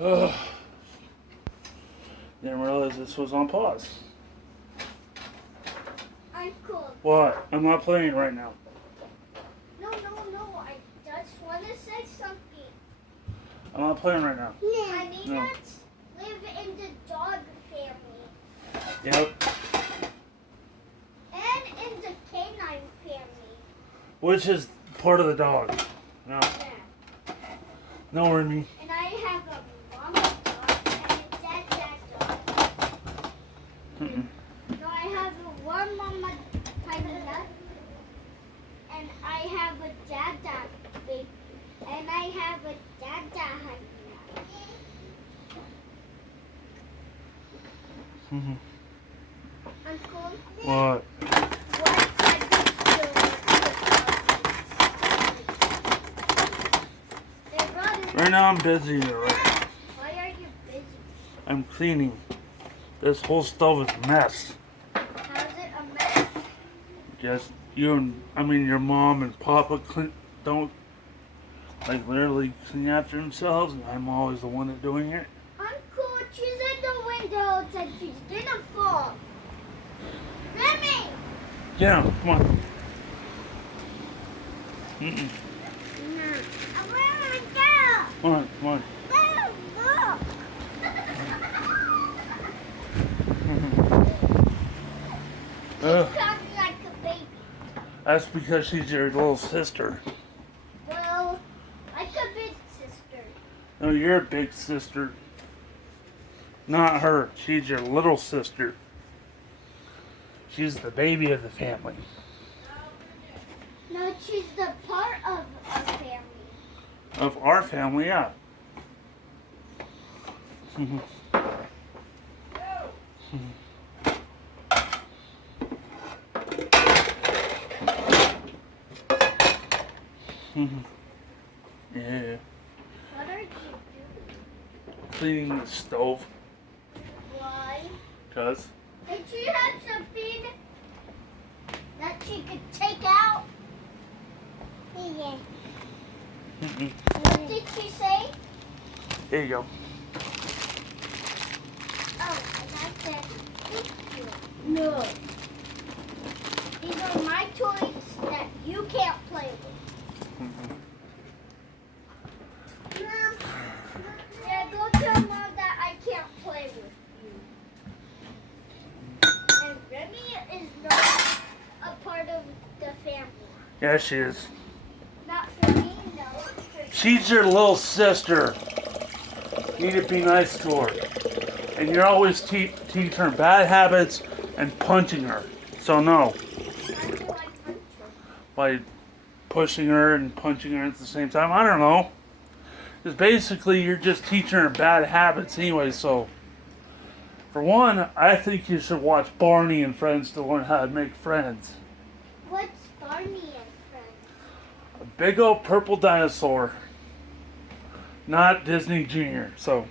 Ugh. Didn't realize this was on pause. I'm cool. What? I'm not playing right now. No. I just want to say something. I'm not playing right now. I need No. us live in the dog family Yep. and in the canine family. Which is part of the dog. No. Yeah. No, Remy. And I have a mama dog and a dad dog. Mm-mm. No, I have a one mama tiny nut, and I have a dad baby, and I have a dad honey nut. Mm-hmm. Uncle, What? what Right now I'm busy already. Why are you busy? I'm cleaning. This whole stove is a mess. How's it a mess? Just your mom and Papa don't like literally clean after themselves, and I'm always the one that's doing it. Uncle, she's in the window and she's gonna fall. Remy! Yeah, come on. Mm-mm. Where are we go? Come on, come on. Ugh. Talking like a baby. That's because she's your little sister. Well, like a big sister. No, you're a big sister. Not her. She's your little sister. She's the baby of the family. No, she's the part of a family. Of our family, yeah. Yeah. What are you doing? Cleaning the stove. Why? Cause Did she have something that she could take out? Yeah. mm-mm. What did she say? There you go. Oh, and I said, thank you. No. These are my toys that you can't play with. Mm-mm. Mom, yeah, go tell Mom that I can't play with you. And Remy is not a part of the family. Yeah, she is. Not for me, no. For She's your little sister. You need to be nice to her. And you're always teaching her bad habits and punching her. So no. How do I punch her? By pushing her and punching her at the same time. I don't know. Because basically you're just teaching her bad habits anyway. So for one, I think you should watch Barney and Friends to learn how to make friends. What's Barney and Friends? A big old purple dinosaur. Not Disney Junior. So